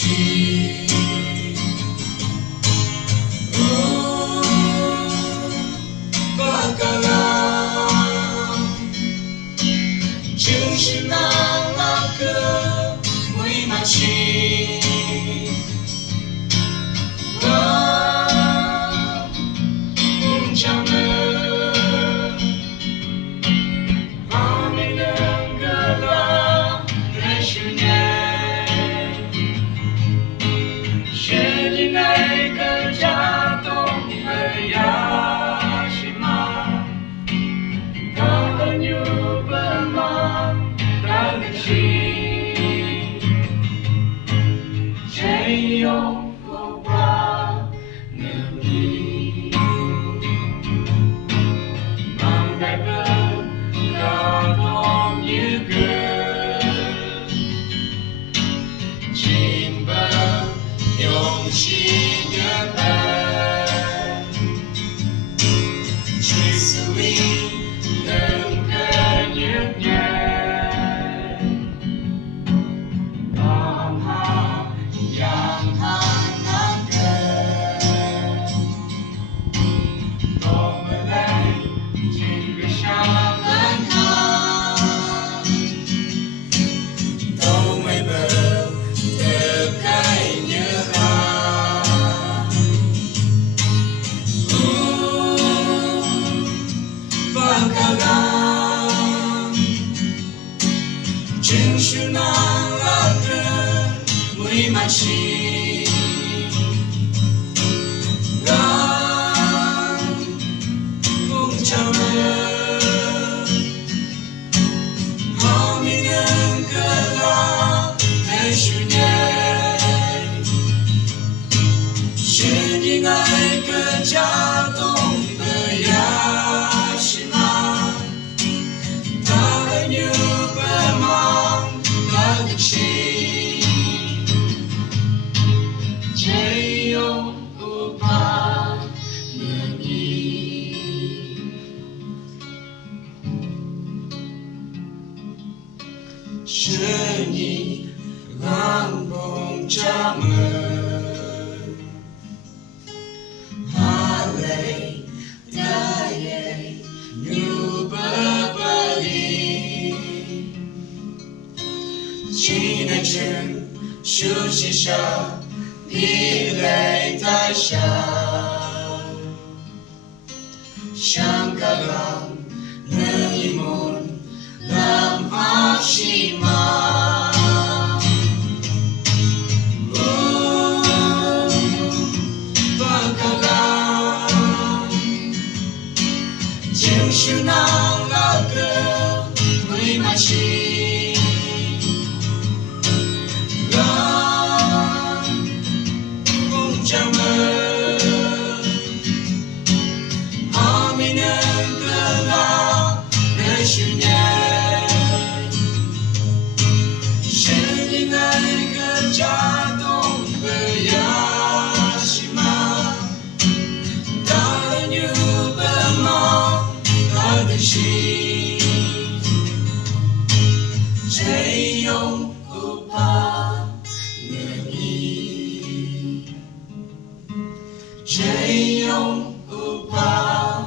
就是那个为马去。就是那个为马去，让风筝们好命人个啦在去年，是你爱个家东的呀是吗？大牛白马。谁又不怕你？是你让风筝们哈雷的夜又不离。纪念日休息下，疲累在下，香格朗能一梦让发起吗？巴格朗就是那个为马去。去年，是你那个家东北呀西吗？大牛奔忙，他的心，谁又不怕你？谁又不怕？